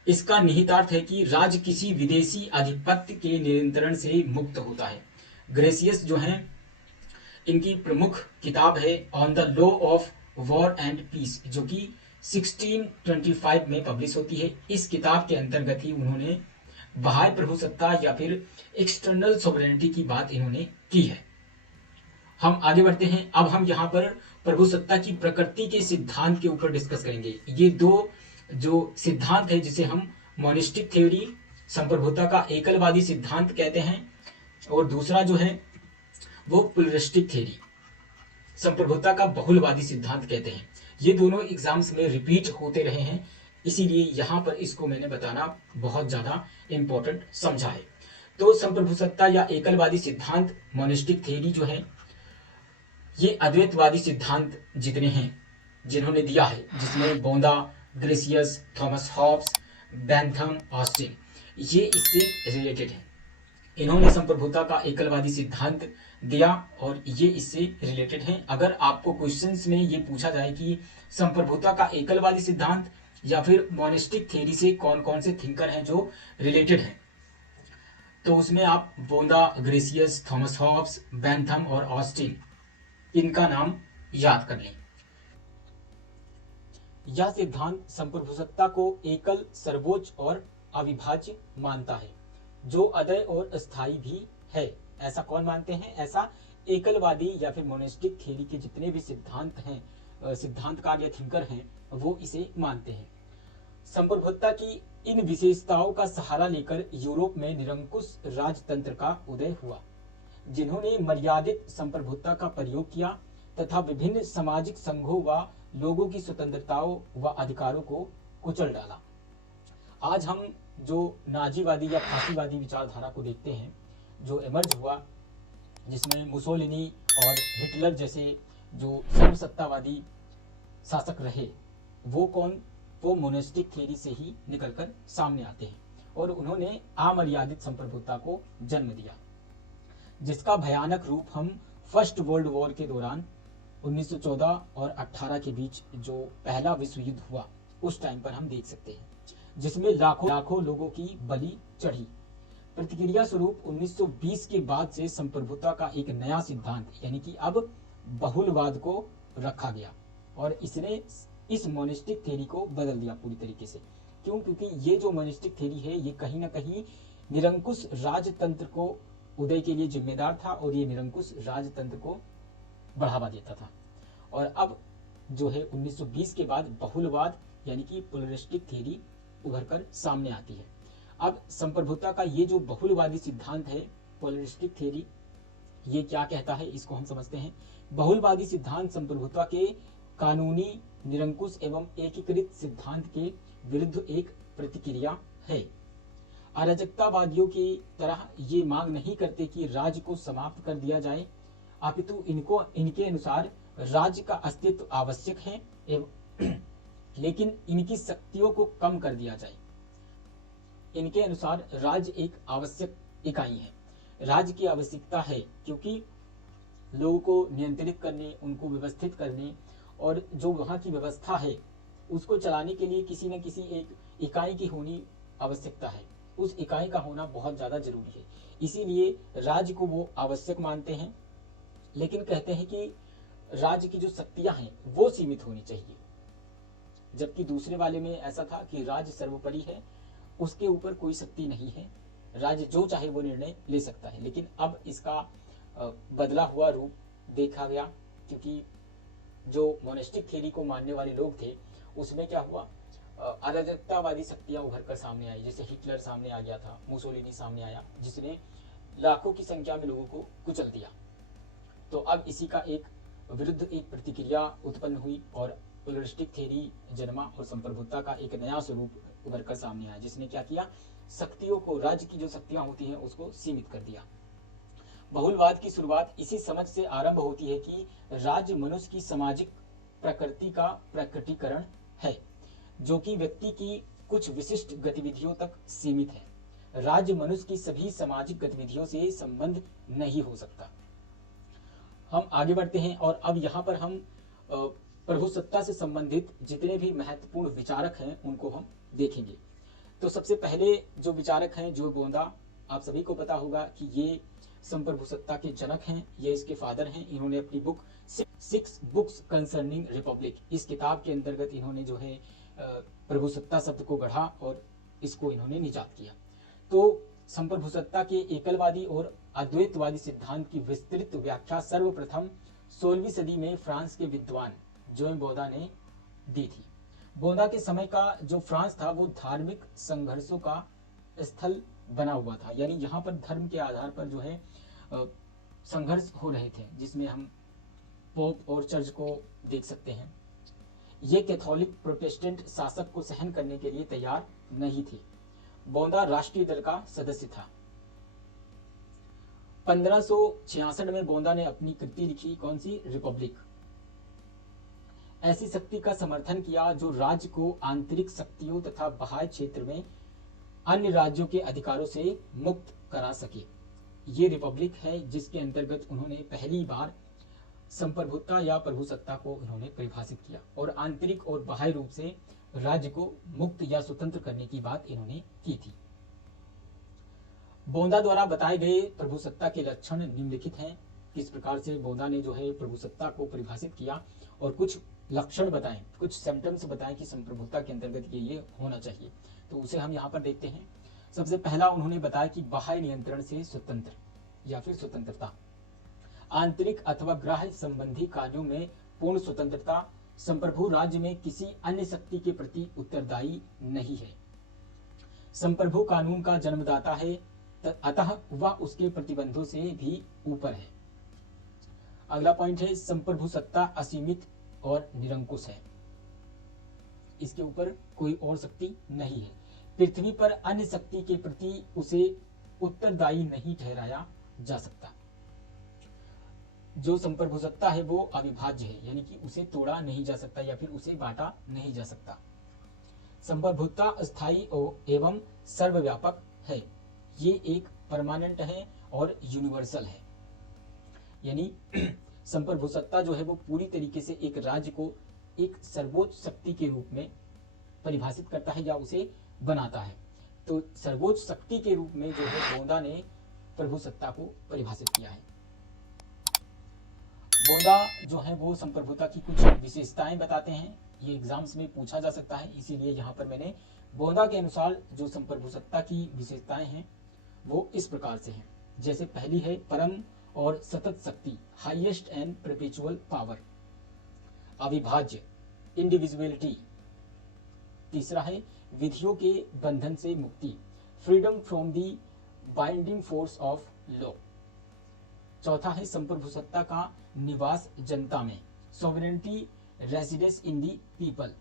इसका निहितार्थ है कि राज्य किसी विदेशी आधिपत्य के नियंत्रण से मुक्त होता है। ग्रेसियस जो हैं, इनकी प्रमुख किताब है on the law of war and peace जो कि 1625 में पब्लिश होती है। इस किताब के अंतर्गत ही उन्होंने बाह्य प्रभुसत्ता या फिर एक्सटर्नल सोवरेनिटी की बात इन्होंने की है। हम आगे बढ़ते हैं। अब हम यहाँ पर प्रभुसत्ता की प्रकृति के सिद्धांत के ऊपर डिस्कस करेंगे। ये 2 जो सिद्धांत है जिसे हम मोनिस्टिक थ्योरी, संप्रभुता का एकलवादी सिद्धांत कहते हैं, और दूसरा जो है वो प्लुरलिस्टिक थ्योरी, संप्रभुता का बहुलवादी सिद्धांत कहते हैं। ये दोनों एग्जाम्स में रिपीट होते रहे हैं, इसीलिए यहाँ पर इसको मैंने बताना बहुत ज्यादा इंपॉर्टेंट समझा है। तो संप्रभुसत्ता या एकलवादी सिद्धांत, मोनिस्टिक थ्योरी जो है, ये अद्वैतवादी सिद्धांत जितने हैं जिन्होंने दिया है, जिसमें बोंदा, Grotius, Thomas Hobbes, Bentham, Austin, ये इससे रिलेटेड है। इन्होंने संप्रभुता का एकलवादी सिद्धांत दिया और ये इससे रिलेटेड है। अगर आपको क्वेश्चंस में ये पूछा जाए कि संप्रभुता का एकलवादी सिद्धांत या फिर मोनिस्टिक थ्योरी से कौन कौन से थिंकर हैं जो रिलेटेड हैं, तो उसमें आप बोंदा, ग्रेसियस, थॉमस हॉब्स, बेंथम और ऑस्टिन, इनका नाम याद कर लें। यह सिद्धांत संप्रभुसत्ता को एकल, सर्वोच्च और अविभाज्य मानता है, जो अदय और अस्थायी भी है। ऐसा कौन मानते हैं? ऐसा एकलवादी या फिर मोनेस्टिक थ्योरी के जितने भी सिद्धांत हैं, सिद्धांतकार या थिंकर हैं, वो इसे मानते हैं। संप्रभुता की इन विशेषताओं का सहारा लेकर यूरोप में निरंकुश राजतंत्र का उदय हुआ, जिन्होंने मर्यादित संप्रभुता का प्रयोग किया तथा विभिन्न सामाजिक संघों व लोगों की स्वतंत्रताओं व अधिकारों को कुचल डाला। आज हम जो नाजीवादी या फांसीवादी विचारधारा को देखते हैं, जो इमर्ज हुआ, जिसमें मुसोलिनी और हिटलर जैसे जो सर्वसत्तावादी शासक रहे, वो कौन? वो मोनेस्टिक थ्योरी से ही निकलकर सामने आते हैं और उन्होंने अमर्यादित संप्रभुता को जन्म दिया, जिसका भयानक रूप हम फर्स्ट वर्ल्ड वॉर के दौरान 1914 और 18 के बीच जो पहला विश्व युद्ध हुआ, उस टाइम पर हम देख सकते हैं, जिसमें लाखों लोगों की बलि चढ़ी। प्रतिक्रिया स्वरूप 1920 के बाद से संप्रभुता का एक नया सिद्धांत यानी कि अब बहुलवाद को रखा गया और इसने इस मोनिस्टिक थ्योरी को बदल दिया पूरी तरीके से। क्यों? क्योंकि ये जो मोनिस्टिक थ्योरी है, ये कहीं ना कहीं निरंकुश राजतंत्र को उदय के लिए जिम्मेदार था और ये निरंकुश राजतंत्र को बढ़ावा देता था। और अब जो है 1920 के बाद बहुलवाद यानी कि प्लुरलिस्टिक थ्योरी उभर कर सामने आती है। अब संप्रभुता का ये जो बहुलवादी सिद्धांत है, प्लुरलिस्टिक थ्योरी, ये क्या कहता है, इसको हम समझते हैं। बहुलवादी सिद्धांत संप्रभुता के कानूनी, निरंकुश एवं एकीकृत सिद्धांत के विरुद्ध एक प्रतिक्रिया है। अराजकतावादियों की तरह ये मांग नहीं करते कि राज्य को समाप्त कर दिया जाए, अपितु इनके अनुसार राज्य का अस्तित्व आवश्यक है एवं लेकिन इनकी शक्तियों को कम कर दिया जाए। इनके अनुसार राज्य एक आवश्यक इकाई है। राज्य की आवश्यकता है क्योंकि लोगों को नियंत्रित करने, उनको व्यवस्थित करने और जो वहाँ की व्यवस्था है उसको चलाने के लिए किसी न किसी एक इकाई की होनी आवश्यकता है। उस इकाई का होना बहुत ज्यादा जरूरी है, इसीलिए राज्य को वो आवश्यक मानते हैं, लेकिन कहते हैं कि राज्य की जो शक्तियां हैं वो सीमित होनी चाहिए। जबकि दूसरे वाले में ऐसा था कि राज्य सर्वोपरि है, उसके ऊपर कोई शक्ति नहीं है, राज्य जो चाहे वो निर्णय ले सकता है। लेकिन अब इसका बदला हुआ रूप देखा गया, क्योंकि जो मोनेस्टिक थ्योरी को मानने वाले लोग थे उसमें क्या हुआ, अराजकतावादी शक्तियां उभर कर सामने आई। जैसे हिटलर सामने आ गया था, मुसोलिनी सामने आया, जिसने लाखों की संख्या में लोगों को कुचल दिया। तो अब इसी का एक विरुद्ध एक प्रतिक्रिया उत्पन्न हुई और प्लुरलिस्टिक थ्योरी जन्मा और संप्रभुता का एक नया स्वरूप उभर कर सामने आया, जिसने क्या किया, शक्तियों को, राज्य की जो शक्तियां होती हैं उसको सीमित कर दिया। बहुलवाद की शुरुआत इसी समझ से आरंभ होती है कि राज्य मनुष्य की सामाजिक प्रकृति का प्रकटीकरण है, जो कि व्यक्ति की कुछ विशिष्ट गतिविधियों तक सीमित है। राज्य मनुष्य की सभी सामाजिक गतिविधियों से संबंध नहीं हो सकता। हम आगे बढ़ते हैं और अब यहाँ पर हम प्रभुसत्ता से संबंधित जितने भी महत्वपूर्ण विचारक हैं उनको हम देखेंगे। तो सबसे पहले जो विचारक हैं, जो बोंदा, आप सभी को पता होगा कि ये संप्रभुसत्ता के जनक हैं, ये इसके फादर हैं। इन्होंने अपनी बुक 6 बुक्स कंसर्निंग रिपब्लिक, इस किताब के अंतर्गत इन्होंने जो है प्रभुसत्ता शब्द को गढ़ा और इसको इन्होंने निजात किया। तो संप्रभुसत्ता के एकलवादी और अद्वैतवादी सिद्धांत की विस्तृत व्याख्या सर्वप्रथम 16वीं सदी में फ्रांस के विद्वान जोन बोदा ने दी थी। बोदा के समय का जो फ्रांस था वो धार्मिक संघर्षों का स्थल बना हुआ था, यानी यहाँ पर धर्म के आधार पर जो है संघर्ष हो रहे थे, जिसमें हम पोप और चर्च को देख सकते हैं। ये कैथोलिक प्रोटेस्टेंट शासक को सहन करने के लिए तैयार नहीं थे। बोंदा राष्ट्रीय दल का सदस्य था। 1566 में बोंदा ने अपनी कृति लिखी, कौन सी, रिपब्लिक। ऐसी शक्ति का समर्थन किया जो राज्य को आंतरिक शक्तियों तथा बाह्य क्षेत्र में अन्य राज्यों के अधिकारों से मुक्त करा सके। ये रिपब्लिक है जिसके अंतर्गत उन्होंने पहली बार संप्रभुता या प्रभुसत्ता को उन्होंने परिभाषित किया और आंतरिक और बाह्य रूप से राज्य को मुक्त या स्वतंत्र करने की बात इन्होंने की थी। बोंदा द्वारा बताए गए प्रभुसत्ता के लक्षण निम्नलिखित हैं। किस प्रकार से बोंदा ने जो है प्रभुसत्ता को परिभाषित किया और कुछ लक्षण बताएं, कुछ सिम्टम्स बताएं कि संप्रभुता के अंतर्गत ये होना चाहिए, तो उसे हम यहाँ पर देखते हैं। सबसे पहला उन्होंने बताया कि बाह्य नियंत्रण से स्वतंत्र या फिर स्वतंत्रता, आंतरिक अथवा ग्राह्य संबंधी कार्यों में पूर्ण स्वतंत्रता, संप्रभु राज्य में किसी अन्य शक्ति के प्रति उत्तरदायी नहीं है, संप्रभु कानून का जन्मदाता है अतः वह उसके प्रतिबंधों से भी ऊपर है। अगला पॉइंट है संप्रभु सत्ता असीमित और निरंकुश है, इसके ऊपर कोई और शक्ति नहीं है। पृथ्वी पर अन्य शक्ति के प्रति उसे उत्तरदायी नहीं ठहराया जा सकता। जो संप्रभु सत्ता है वो अविभाज्य है, यानी कि उसे तोड़ा नहीं जा सकता या फिर उसे बांटा नहीं जा सकता। संप्रभुता अस्थायी एवं सर्वव्यापक है, ये एक परमानेंट है और यूनिवर्सल है, यानी संप्रभुसत्ता जो है वो पूरी तरीके से एक राज्य को एक सर्वोच्च शक्ति के रूप में परिभाषित करता है या उसे बनाता है। तो सर्वोच्च शक्ति के रूप में जो है बोंदा ने प्रभुसत्ता को परिभाषित किया है। बोंदा जो है वो संप्रभुता की कुछ विशेषताएं बताते हैं, ये एग्जाम्स में पूछा जा सकता है, इसीलिए यहाँ पर मैंने बोंदा के अनुसार जो संप्रभुसत्ता की विशेषताएं हैं वो इस प्रकार से हैं। जैसे पहली है परम और सतत शक्ति, हाईएस्ट एंड परपेचुअल पावर, अविभाज्य, इंडिविजुअलिटी। तीसरा है विधियों के बंधन से मुक्ति, freedom from the binding force of law. चौथा है संप्रभुसत्ता का निवास जनता में, sovereignty residence in the people.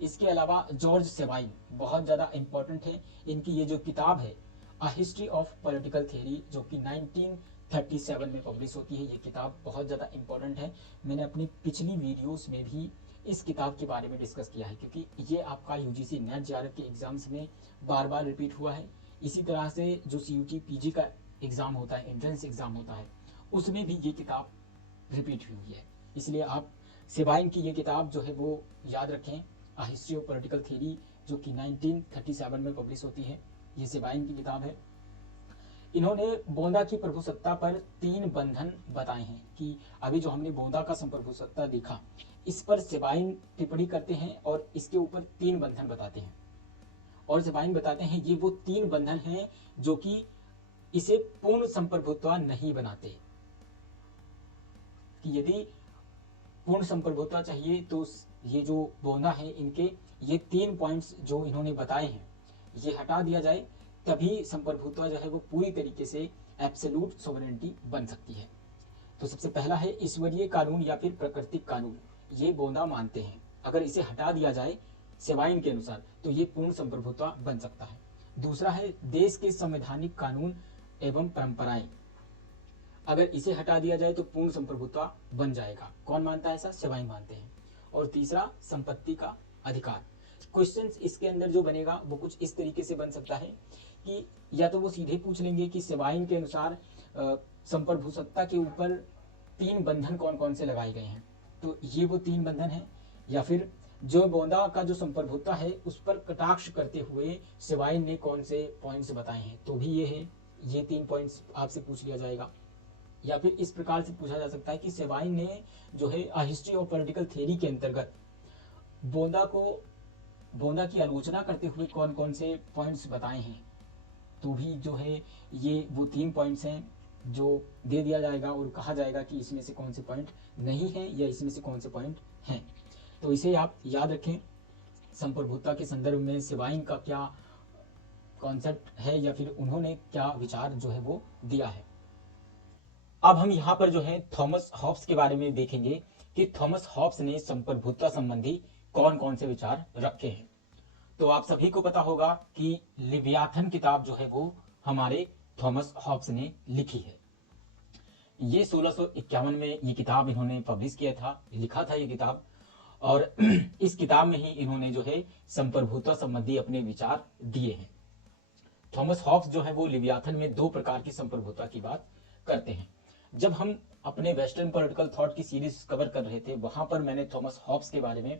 इसके अलावा जॉर्ज सेवाइन बहुत ज्यादा इंपॉर्टेंट है, इनकी ये जो किताब है a history of political theory जो कि 1937 में पब्लिश होती है, ये किताब बहुत ज़्यादा इंपॉर्टेंट है। मैंने अपनी पिछली वीडियोस में भी इस किताब के बारे में डिस्कस किया है, क्योंकि ये आपका यूजीसी नेट जेआरएफ के एग्जाम्स में बार बार रिपीट हुआ है। इसी तरह से जो सीयूटी पीजी का एग्जाम होता है, एंट्रेंस एग्जाम होता है, उसमें भी ये किताब रिपीट हुई है। इसलिए आप सेवाइन की ये किताब जो है वो याद रखें, a history of political theory, जो कि 1937 में पब्लिश होती है, ये सेवाइन की किताब है। इन्होंने बोंदा की प्रभुसत्ता पर 3 बंधन बताए हैं कि अभी जो हमने बोंदा का संप्रभुसत्ता देखा, इस पर सेवाइन टिप्पणी करते हैं और इसके ऊपर 3 बंधन बताते हैं। और सेवाइन बताते हैं ये वो 3 बंधन हैं जो कि इसे पूर्ण संप्रभुत्व नहीं बनाते, कि यदि पूर्ण संप्रभुत्व चाहिए तो ये जो बोंदा है इनके ये 3 पॉइंट्स जो इन्होंने बताए हैं ये हटा दिया जाए, तभी संप्रभुत्व जो है वो पूरी तरीके से एब्सोल्यूट सोवरेनिटी बन सकती है। तो सबसे पहला है ईश्वरीय कानून या फिर प्राकृतिक कानून, ये बोंदा मानते हैं अगर इसे हटा दिया जाए सेवाइन के अनुसार तो ये पूर्ण संप्रभुत्व बन सकता है। दूसरा है देश के संवैधानिक कानून एवं परंपराएं, अगर इसे हटा दिया जाए तो पूर्ण संप्रभुत्व बन जाएगा। कौन मानता है ऐसा? सेवाइन मानते हैं। और तीसरा संपत्ति का अधिकार। क्वेश्चंस इसके अंदर जो बनेगा वो कुछ इस तरीके से बन सकता है कि या तो वो सीधे पूछ लेंगे कि सेवाइन के अनुसार संप्रभुसत्ता के ऊपर 3 बंधन कौन कौन से लगाए गए हैं, तो ये वो 3 बंधन हैं, या फिर जो बोंदा का जो संप्रभुत्ता है उस पर कटाक्ष करते हुए सेवाइन ने कौन से पॉइंट्स बताए हैं, तो भी ये है, ये 3 पॉइंट्स आपसे पूछ लिया जाएगा। या फिर इस प्रकार से पूछा जा सकता है कि सेवाइन ने जो है a history of political theory के अंतर्गत बोंदा की आलोचना करते हुए कौन कौन से पॉइंट्स बताए हैं, तो भी जो है ये वो 3 पॉइंट्स हैं जो दे दिया जाएगा और कहा जाएगा कि इसमें से कौन से पॉइंट नहीं है या इसमें से कौन से पॉइंट हैं। तो इसे आप याद रखें, संप्रभुत्ता के संदर्भ में सेवाइन का क्या कॉन्सेप्ट है या फिर उन्होंने क्या विचार जो है वो दिया है। अब हम यहाँ पर जो है थॉमस हॉब्स के बारे में देखेंगे कि थॉमस हॉब्स ने संप्रभुत्ता संबंधी कौन कौन से विचार रखे हैं। तो आप सभी को पता होगा कि लिवियाथन किताब जो है वो हमारे थॉमस हॉब्स ने लिखी है। ये 1651 में ये किताब इन्होंने पब्लिश किया था, लिखा था ये किताब, और इस किताब में ही इन्होंने जो है संप्रभुत्व संबंधी अपने विचार दिए हैं। थॉमस हॉब्स जो है वो लिवियाथन में दो प्रकार की संप्रभुता की बात करते हैं। जब हम अपने वेस्टर्न पॉलिटिकल थॉट की सीरीज कवर कर रहे थे, वहां पर मैंने थॉमस हॉब्स के बारे में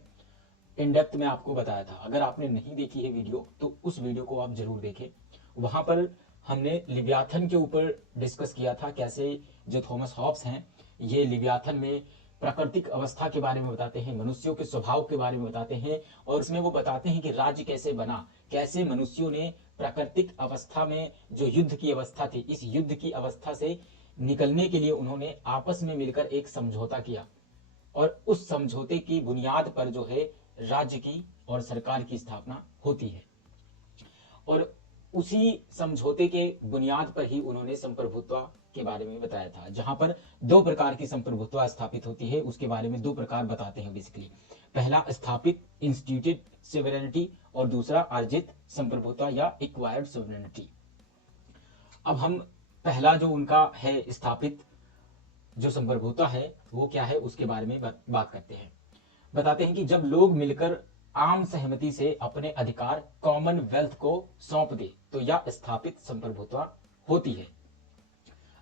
इन डेप्थ में आपको बताया था। अगर आपने नहीं देखी है वीडियो तो उस वीडियो को आप जरूर देखें। वहां पर हमने लिव्याथन के ऊपर डिस्कस किया था, कैसे जो थॉमस हॉब्स हैं ये लिव्याथन में प्राकृतिक अवस्था के बारे में बताते हैं, मनुष्यों के स्वभाव के बारे में बताते हैं, और उसमें वो बताते हैं कि राज्य कैसे बना, कैसे मनुष्यों ने प्राकृतिक अवस्था में जो युद्ध की अवस्था थी, इस युद्ध की अवस्था से निकलने के लिए उन्होंने आपस में मिलकर एक समझौता किया, और उस समझौते की बुनियाद पर जो है राज्य की और सरकार की स्थापना होती है। और उसी समझौते के बुनियाद पर ही उन्होंने संप्रभुत्व के बारे में बताया था, जहां पर दो प्रकार की संप्रभुत्व स्थापित होती है। उसके बारे में दो प्रकार बताते हैं बेसिकली। पहला स्थापित इंस्टीट्यूटेड सोवरेनिटी, और दूसरा अर्जित संप्रभुत्व या एक्वायर्ड सोवरेनिटी। अब हम पहला जो उनका है स्थापित जो संप्रभुत्व है वो क्या है उसके बारे में बात करते हैं। बताते हैं कि जब लोग मिलकर आम सहमति से अपने अधिकार कॉमनवेल्थ को सौंप दे तो यह स्थापित संप्रभुत्व होती है।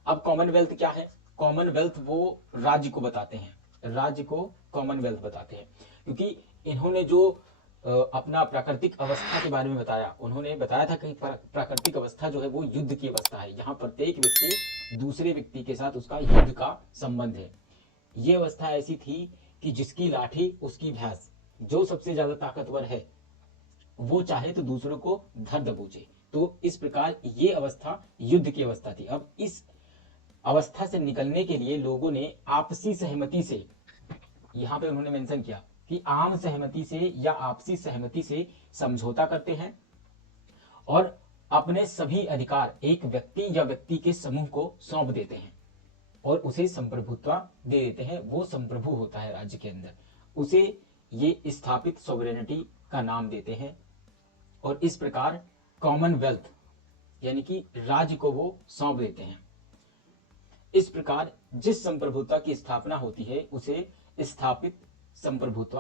अब कॉमनवेल्थ क्या है? कॉमनवेल्थ वो राज्य को बताते हैं, राज्य को कॉमनवेल्थ बताते हैं, क्योंकि इन्होंने जो अपना प्राकृतिक अवस्था के बारे में बताया, उन्होंने बताया था कि प्राकृतिक अवस्था जो है वो युद्ध की अवस्था है। यहाँ प्रत्येक व्यक्ति दूसरे व्यक्ति के साथ उसका युद्ध का संबंध है। ये अवस्था ऐसी थी कि जिसकी लाठी उसकी भैंस, जो सबसे ज्यादा ताकतवर है वो चाहे तो दूसरों को धर दबोचे। तो इस प्रकार ये अवस्था युद्ध की अवस्था थी। अब इस अवस्था से निकलने के लिए लोगों ने आपसी सहमति से, यहां पे उन्होंने मेंशन किया कि आम सहमति से या आपसी सहमति से समझौता करते हैं और अपने सभी अधिकार एक व्यक्ति या व्यक्ति के समूह को सौंप देते हैं और उसे संप्रभुत्व दे देते हैं। वो संप्रभु होता है राज्य के अंदर, उसे ये स्थापित सोवरेनिटी का नाम देते हैं। और इस प्रकार कॉमनवेल्थ यानी कि राज्य को वो सौंप देते हैं। इस प्रकार जिस संप्रभुत्व की स्थापना होती है उसे स्थापित संप्रभुत्व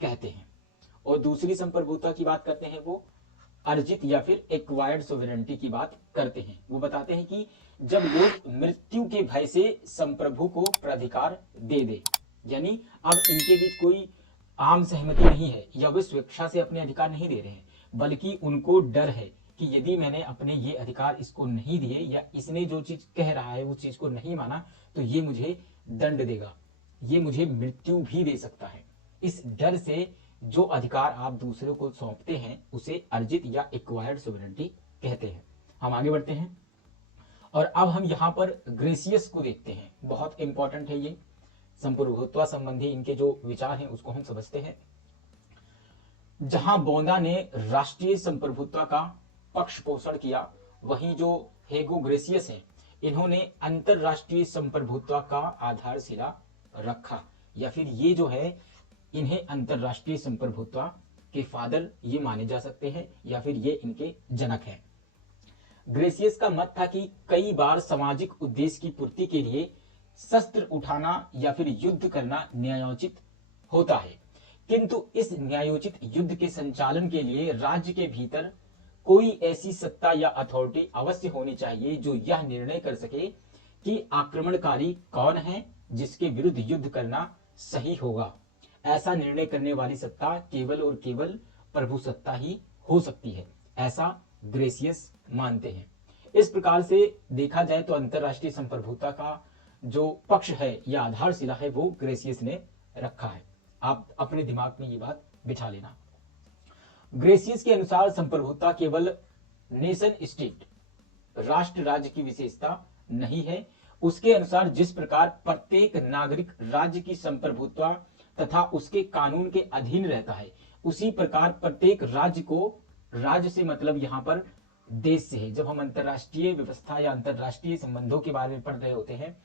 कहते हैं। और दूसरी संप्रभुत्व की बात करते हैं वो अर्जित या फिर एक्वायर्ड सोवरेनिटी की बात करते हैं। वो बताते हैं कि जब लोग मृत्यु के भय से संप्रभु को प्राधिकार दे दे, यानी अब इनके बीच कोई आम सहमति नहीं है या वे स्वेच्छा से अपने अधिकार नहीं दे रहे हैं, बल्कि उनको डर है कि यदि मैंने अपने ये अधिकार इसको नहीं दिए या इसने जो चीज कह रहा है उस चीज को नहीं माना तो ये मुझे दंड देगा, ये मुझे मृत्यु भी दे सकता है। इस डर से जो अधिकार आप दूसरे को सौंपते हैं उसे अर्जित या एक्वायर्ड सोवरेनिटी कहते हैं। हम आगे बढ़ते हैं और अब हम यहाँ पर ग्रेसियस को देखते हैं। बहुत इंपॉर्टेंट है ये संप्रभुत्व संबंधी इनके जो विचार हैं उसको हम समझते हैं। जहां बोंदा ने राष्ट्रीय संप्रभुत्व का पक्ष पोषण किया, वहीं जो हेगो ग्रेसियस हैं इन्होंने अंतरराष्ट्रीय संप्रभुत्व का आधारशिला रखा, या फिर ये जो है इन्हें अंतरराष्ट्रीय संप्रभुत्व के फादर ये माने जा सकते हैं या फिर ये इनके जनक हैं। ग्रेसियस का मत था कि कई बार सामाजिक उद्देश्य की पूर्ति के लिए शस्त्र उठाना या फिर युद्ध करना न्यायोचित होता है, किंतु इस न्यायोचित युद्ध के संचालन के लिए राज्य के भीतर कोई ऐसी सत्ता या अथॉरिटी अवश्य होनी चाहिए जो यह निर्णय कर सके कि आक्रमणकारी कौन है जिसके विरुद्ध युद्ध करना सही होगा। ऐसा निर्णय करने वाली सत्ता केवल और केवल प्रभु सत्ता ही हो सकती है, ऐसा ग्रेसियस मानते हैं। इस प्रकार से देखा जाए तो अंतरराष्ट्रीय संप्रभुता का जो पक्ष है या आधारशिला है वो ग्रेसियस ने रखा है। आप अपने दिमाग में ये बात बिठा लेना। ग्रेसियस के अनुसार संप्रभुता केवल नेशन स्टेट राष्ट्र राज्य की विशेषता नहीं है। उसके अनुसार जिस प्रकार प्रत्येक नागरिक राज्य की संप्रभुत्व तथा उसके कानून के अधीन रहता है, उसी प्रकार प्रत्येक राज्य को, राज्य से मतलब यहाँ पर देश से है। जब हम अंतरराष्ट्रीय व्यवस्था या अंतरराष्ट्रीय संबंधों के बारे में पढ़ रहे होते हैं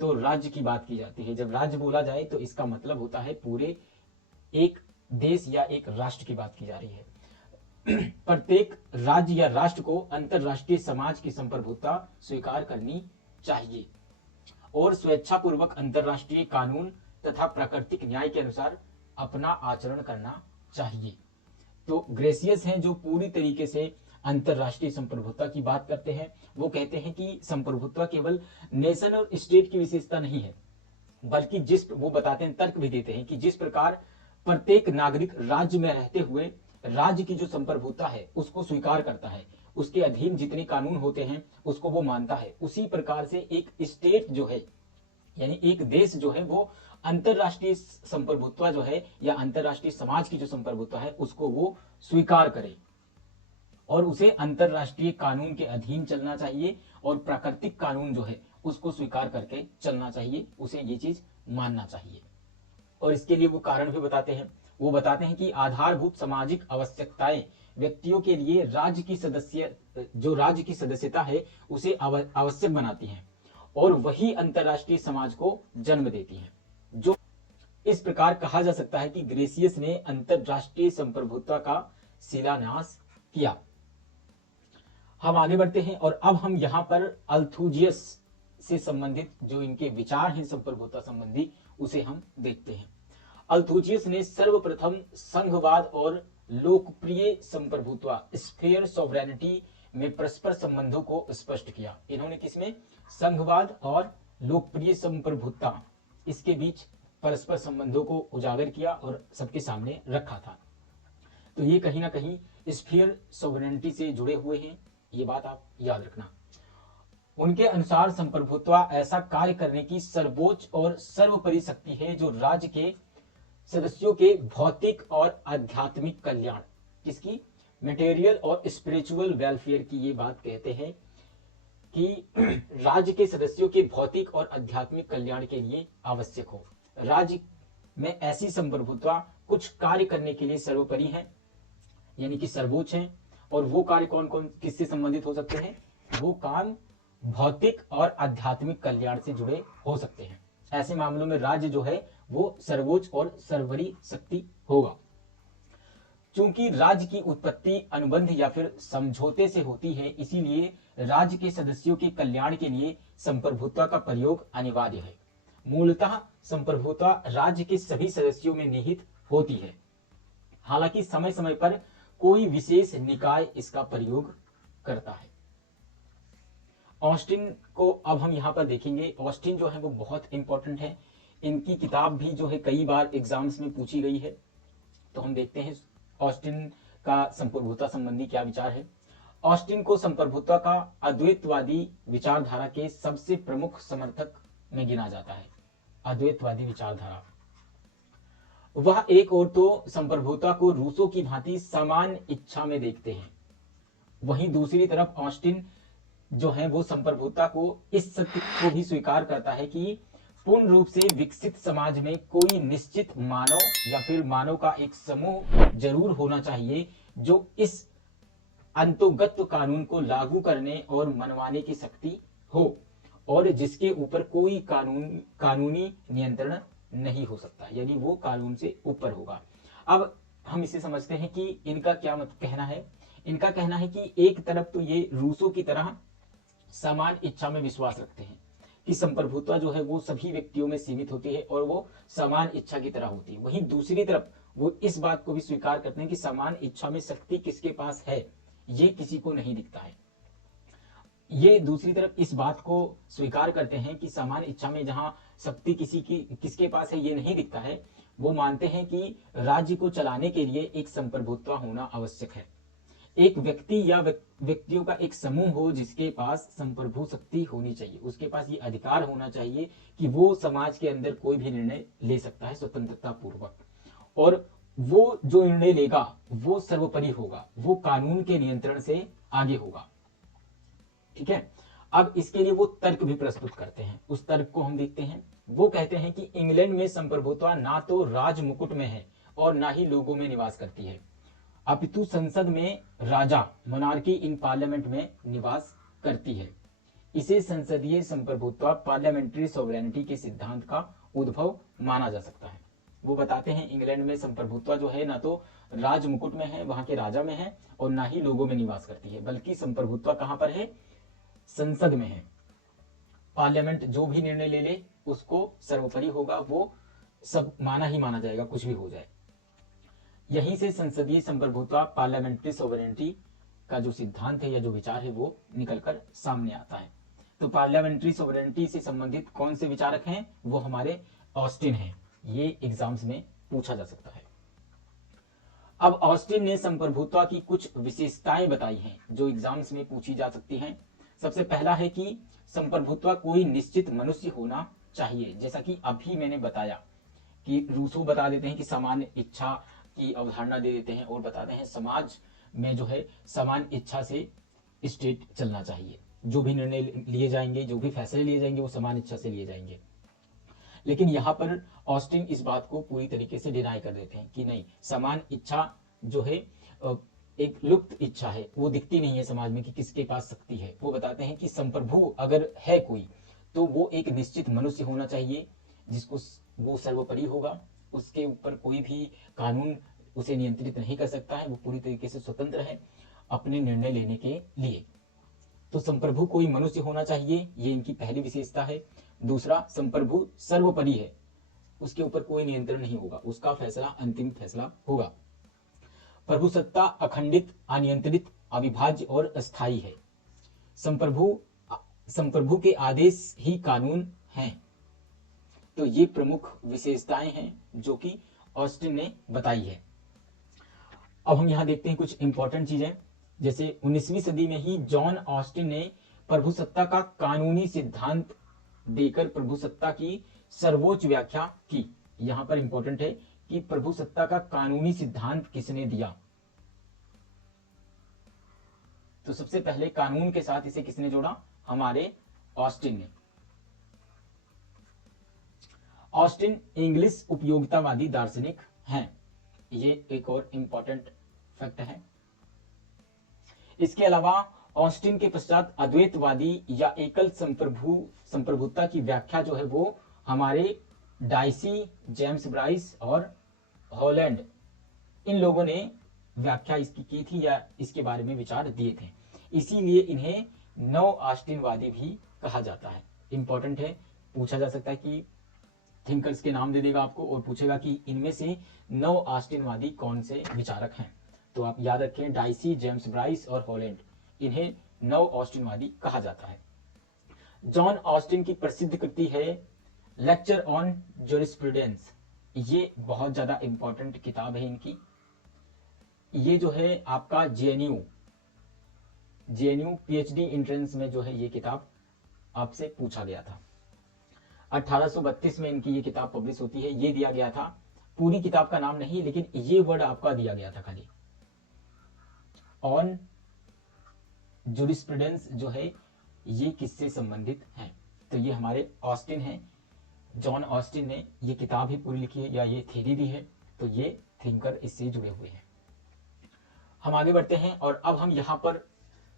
तो राज्य की बात की जाती है। जब राज्य बोला जाए तो इसका मतलब होता है पूरे एक देश या एक राष्ट्र की बात की जा रही है। प्रत्येक राज्य या राष्ट्र को अंतरराष्ट्रीय समाज की संप्रभुता स्वीकार करनी चाहिए और स्वेच्छापूर्वक अंतरराष्ट्रीय कानून तथा प्राकृतिक न्याय के अनुसार अपना आचरण करना चाहिए। तो ग्रेसियस हैं जो पूरी तरीके से अंतरराष्ट्रीय संप्रभुता की बात करते हैं। वो कहते हैं कि संप्रभुता केवल नेशन और स्टेट की विशेषता नहीं है, बल्कि वो बताते हैं, तर्क भी देते हैं कि जिस प्रकार प्रत्येक नागरिक राज्य में रहते हुए राज्य की जो संप्रभुता है उसको स्वीकार करता है, उसके अधीन जितने कानून होते हैं उसको वो मानता है, उसी प्रकार से एक स्टेट जो है, यानी एक देश जो है, वो अंतरराष्ट्रीय संप्रभुत्व जो है या अंतरराष्ट्रीय समाज की जो संप्रभुत्व है उसको वो स्वीकार करे और उसे अंतरराष्ट्रीय कानून के अधीन चलना चाहिए और प्राकृतिक कानून जो है उसको स्वीकार करके चलना चाहिए, उसे ये चीज मानना चाहिए। और इसके लिए वो कारण भी बताते हैं। वो बताते हैं कि आधारभूत सामाजिक आवश्यकताएं व्यक्तियों के लिए राज्य की सदस्यता है उसे आवश्यक बनाती हैं और वही अंतरराष्ट्रीय समाज को जन्म देती हैं। जो इस प्रकार कहा जा सकता है कि ग्रेसियस ने अंतरराष्ट्रीय संप्रभुत्व का शिलान्यास किया। हम आगे बढ़ते हैं और अब हम यहाँ पर अल्थुजियस से संबंधित जो इनके विचार हैं संप्रभुत्व संबंधी उसे हम देखते हैं। अल्थुजियस ने सर्वप्रथम संघवाद और लोकप्रिय संप्रभुत्व स्फीयर सॉवरेनिटी में परस्पर संबंधों को स्पष्ट किया। इन्होंने किसमें? संघवाद और लोकप्रिय संप्रभुत्व, इसके बीच परस्पर संबंधों को उजागर किया और सबके सामने रखा था। तो ये कहीं ना कहीं स्फीयर सॉवरेनिटी से जुड़े हुए हैं, ये बात आप याद रखना। उनके अनुसार संप्रभुत्व ऐसा कार्य करने की सर्वोच्च और सर्वोपरि शक्ति है जो राज्य के सदस्यों के भौतिक और आध्यात्मिक कल्याण, किसकी? मटेरियल और स्पिरिचुअल वेलफेयर की ये बात कहते हैं कि राज्य के सदस्यों के भौतिक और आध्यात्मिक कल्याण के लिए आवश्यक हो। राज्य में ऐसी संप्रभुत्व कुछ कार्य करने के लिए सर्वोपरि है, यानी कि सर्वोच्च है। और वो कार्य कौन कौन किससे संबंधित हो सकते हैं? वो काम भौतिक और आध्यात्मिक कल्याण से जुड़े हो सकते हैं। ऐसे मामलों में राज्य जो है वो सर्वोच्च और सर्वोपरि शक्ति होगा। चूंकि राज्य की उत्पत्ति अनुबंध या फिर समझौते से होती है, इसीलिए राज्य के सदस्यों के कल्याण के लिए संप्रभुत्व का प्रयोग अनिवार्य है। मूलतः संप्रभुत्व राज्य के सभी सदस्यों में निहित होती है, हालांकि समय समय पर कोई विशेष निकाय इसका प्रयोग करता है। ऑस्टिन को अब हम यहाँ पर देखेंगे। ऑस्टिन जो है वो बहुत इंपॉर्टेंट है, इनकी किताब भी जो है कई बार एग्जाम्स में पूछी गई है। तो हम देखते हैं ऑस्टिन का संप्रभुत्व संबंधी क्या विचार है। ऑस्टिन को संप्रभुत्व का अद्वैतवादी विचारधारा के सबसे प्रमुख समर्थक में गिना जाता है। अद्वैतवादी विचारधारा, वह एक और तो संप्रभुत्व को रूसों की भांति समान इच्छा में देखते हैं, वहीं दूसरी तरफ ऑस्टिन जो है वो संप्रभुत्व को इस सत्य को भी स्वीकार करता है कि पूर्ण रूप से विकसित समाज में कोई निश्चित मानव या फिर मानव का एक समूह जरूर होना चाहिए जो इस अंतोगत कानून को लागू करने और मनवाने की शक्ति हो और जिसके ऊपर कोई कानूनी नियंत्रण नहीं हो सकता, यानी वो कानून से ऊपर होगा। अब हम इसे समझते हैं कि इनका क्या कहना है। इनका कहना है कि एक तरफ तो ये रूसों की तरह समान इच्छा में विश्वास रखते हैं कि संप्रभुत्व जो है वो सभी व्यक्तियों में सीमित होती है और वो समान इच्छा की तरह होती है। वहीं दूसरी तरफ वो इस बात को भी स्वीकार करते हैं कि समान इच्छा में शक्ति किसके पास है ये किसी को नहीं दिखता है। ये दूसरी तरफ इस बात को स्वीकार करते हैं कि समान इच्छा में जहां शक्ति किसके पास है ये नहीं दिखता है। वो मानते हैं कि राज्य को चलाने के लिए एक संप्रभुत्व होना आवश्यक है, एक व्यक्ति या व्यक्तियों का एक समूह हो जिसके पास संप्रभु शक्ति होनी चाहिए, उसके पास ये अधिकार होना चाहिए कि वो समाज के अंदर कोई भी निर्णय ले सकता है स्वतंत्रता पूर्वक, और वो जो निर्णय लेगा वो सर्वोपरि होगा, वो कानून के नियंत्रण से आगे होगा। ठीक है, अब इसके लिए वो तर्क भी प्रस्तुत करते हैं, उस तर्क को हम देखते हैं। वो कहते हैं कि इंग्लैंड में संप्रभुत्व ना तो राज मुकुट में है और ना ही लोगों में निवास करती है, अपितु संसद में राजा मोनार्की इन पार्लियामेंट में निवास करती है। इसे संसदीय संप्रभुत्व पार्लियामेंट्री सोवरेनिटी के सिद्धांत का उद्भव माना जा सकता है। वो बताते हैं इंग्लैंड में संप्रभुत्व जो है ना तो राज मुकुट में है, वहां के राजा में है, और ना ही लोगों में निवास करती है, बल्कि संप्रभुत्व कहां पर है? संसद में है। पार्लियामेंट जो भी निर्णय ले ले उसको सर्वोपरि होगा, वो सब माना ही माना जाएगा, कुछ भी हो जाए। यहीं से संसदीय संप्रभुत्व पार्लियामेंट्री सोवरेनिटी का जो सिद्धांत है या जो विचार है वो निकलकर सामने आता है। तो पार्लियामेंट्री सोवरेनिटी से संबंधित कौन से विचारक हैं, वो हमारे ऑस्टिन हैं। ये एग्जाम्स में पूछा जा सकता है। अब ऑस्टिन ने संप्रभुत्व की कुछ विशेषताएं बताई हैं जो एग्जाम्स में पूछी जा सकती हैं। सबसे पहला है कि संप्रभुत्व कोई निश्चित मनुष्य होना चाहिए। जैसा कि अभी मैंने बताया कि रूसो बता देते हैं कि सामान्य इच्छा की अवधारणा दे देते हैं और बताते हैं समाज में जो है समान इच्छा से स्टेट चलना चाहिए, जो भी निर्णय लिए जाएंगे, जो भी फैसले लिए जाएंगे वो समान इच्छा से लिए जाएंगे। लेकिन यहाँ पर ऑस्टिन इस बात को पूरी तरीके से डिनाई कर देते हैं कि नहीं, समान इच्छा जो है एक लुप्त इच्छा है, वो दिखती नहीं है समाज में कि किसके पास शक्ति है। वो बताते हैं कि संप्रभु अगर है कोई तो वो एक निश्चित मनुष्य होना चाहिए जिसको वो सर्वोपरि होगा, उसके ऊपर कोई भी कानून उसे नियंत्रित नहीं कर सकता है, वो पूरी तरीके से स्वतंत्र है अपने निर्णय लेने के लिए। तो संप्रभु कोई मनुष्य होना चाहिए, ये इनकी पहली विशेषता है। दूसरा, संप्रभु सर्वोपरि है, उसके ऊपर कोई नियंत्रण नहीं होगा, उसका फैसला अंतिम फैसला होगा। प्रभुसत्ता अखंडित, अनियंत्रित, अविभाज्य और अस्थायी है। संप्रभु के आदेश ही कानून हैं। तो ये प्रमुख विशेषताएं हैं जो कि ऑस्टिन ने बताई है। अब हम यहां देखते हैं कुछ इंपॉर्टेंट चीजें। जैसे 19वीं सदी में ही जॉन ऑस्टिन ने प्रभुसत्ता का कानूनी सिद्धांत देकर प्रभुसत्ता की सर्वोच्च व्याख्या की। यहां पर इंपॉर्टेंट है कि प्रभुसत्ता का कानूनी सिद्धांत किसने दिया। तो सबसे पहले कानून के साथ इसे किसने जोड़ा, हमारे ऑस्टिन ने। ऑस्टिन इंग्लिश उपयोगितावादी दार्शनिक हैं, ये एक और इंपॉर्टेंट फैक्ट है। इसके अलावा ऑस्टिन के पश्चात अद्वैतवादी या एकल संप्रभुता की व्याख्या जो है वो हमारे डाइसी, जेम्स ब्राइस और हॉलैंड, इन लोगों ने व्याख्या इसकी की थी या इसके बारे में विचार दिए थे। इसीलिए इन्हें नव ऑस्टिनवादी भी कहा जाता है। इंपॉर्टेंट है, पूछा जा सकता है कि थिंकर्स के नाम दे देगा आपको और पूछेगा कि इनमें से नव ऑस्टिनवादी कौन से विचारक हैं। तो आप याद रखें, डाइसी, जेम्स ब्राइस और हॉलैंड, इन्हें नव ऑस्टिनवादी कहा जाता है। जॉन ऑस्टिन की प्रसिद्ध कृति है लेक्चर ऑन ज्यूरिस्प्रूडेंस। ये बहुत ज्यादा इंपॉर्टेंट किताब है इनकी। ये जो है आपका जेएनयू पीएचडी एंट्रेंस में जो है ये किताब आपसे पूछा गया था। 1832 में इनकी ये किताब पब्लिश होती है। ये दिया गया था, पूरी किताब का नाम नहीं, लेकिन ये वर्ड आपका दिया गया था खाली, ऑन ज्यूरिस्प्रूडेंस जो है ये किससे संबंधित है। तो ये हमारे ऑस्टिन हैं, जॉन ऑस्टिन ने ये किताब ही पूरी लिखी है या ये थ्योरी दी है। तो ये थिंकर इससे जुड़े हुए हैं। हम आगे बढ़ते हैं और अब हम यहाँ पर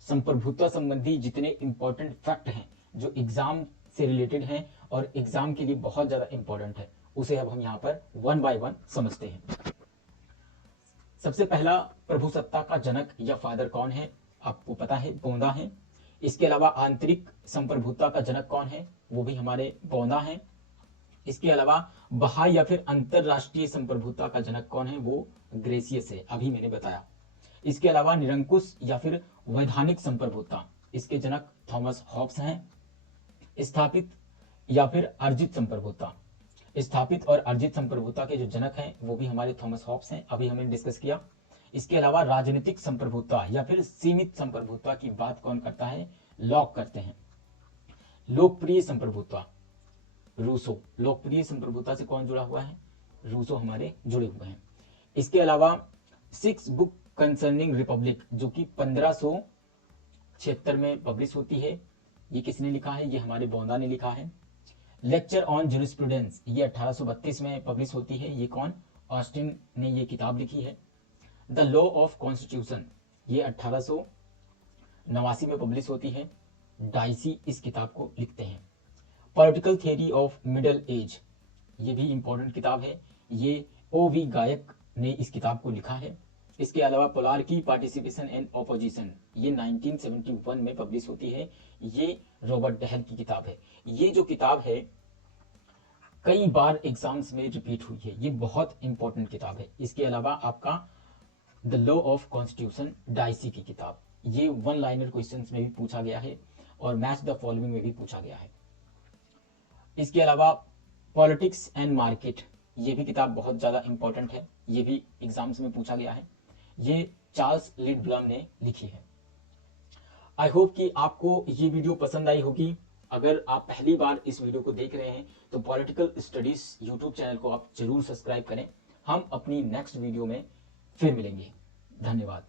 संप्रभुत्व संबंधी जितने इंपॉर्टेंट फैक्ट हैं जो एग्जाम से रिलेटेड हैं और एग्जाम के लिए बहुत ज्यादा इंपॉर्टेंट है, उसे अब हम यहाँ पर वन बाय वन समझते हैं। सबसे पहला, प्रभुसत्ता का जनक या फादर कौन है, आपको पता है, गोंदा है। इसके अलावा आंतरिक संप्रभुत्ता का जनक कौन है, वो भी हमारे गोंदा है। इसके अलावा बाह्य या फिर अंतरराष्ट्रीय संप्रभुत्ता का जनक कौन है, वो ग्रेसियस है, अभी मैंने बताया। इसके अलावा निरंकुश या फिर वैधानिक संप्रभुत्ता, इसके जनक थॉमस हॉब्स हैं। स्थापित या फिर अर्जित संप्रभुत्ता, स्थापित और अर्जित संप्रभुत्ता के जो जनक हैं वो भी हमारे थॉमस हॉब्स हैं, अभी हमने डिस्कस किया। इसके अलावा राजनीतिक संप्रभुत्ता या फिर सीमित संप्रभुत्ता की बात कौन करता है, लॉक करते हैं। लोकप्रिय संप्रभुत्ता, रूसो। लोकप्रिय संप्रभुत्ता से कौन जुड़ा हुआ है, रूसो हमारे जुड़े हुए हैं। इसके अलावा 6 बुक कंसर्निंग रिपब्लिक जो कि 1576 में पब्लिश होती है, ये किसने लिखा है, ये हमारे गोंदा ने लिखा है। लेक्चर ऑन ज्यूरिस्प्रूडेंस, ये 1832 में पब्लिश होती है, ये कौन, ऑस्टिन ने ये किताब लिखी है। द लॉ ऑफ कॉन्स्टिट्यूशन, ये 1889 में पब्लिश होती है, डाइसी इस किताब को लिखते हैं। Political theory of middle age, ये भी इंपॉर्टेंट किताब है, ये O.V. गायक ने इस किताब को लिखा है। इसके अलावा पोलार्की, पार्टिसिपेशन एंड ऑपोजिशन, ये 1971 में पब्लिश होती है, ये रॉबर्ट डहल की किताब है। ये जो किताब है कई बार एग्जाम्स में रिपीट हुई है, ये बहुत इंपॉर्टेंट किताब है। इसके अलावा आपका the law of constitution, dicey की किताब, ये वन लाइनर क्वेश्चंस में भी पूछा गया है और मैच द फॉलोइंग में भी पूछा गया है। इसके अलावा पॉलिटिक्स एंड मार्केट, ये भी किताब बहुत ज़्यादा इंपॉर्टेंट है, ये भी एग्जाम्स में पूछा गया है। ये चार्ल्स लिडब्लम ने लिखी है। आई होप कि आपको ये वीडियो पसंद आई होगी। अगर आप पहली बार इस वीडियो को देख रहे हैं तो पॉलिटिकल स्टडीज यूट्यूब चैनल को आप जरूर सब्सक्राइब करें। हम अपनी नेक्स्ट वीडियो में फिर मिलेंगे। धन्यवाद।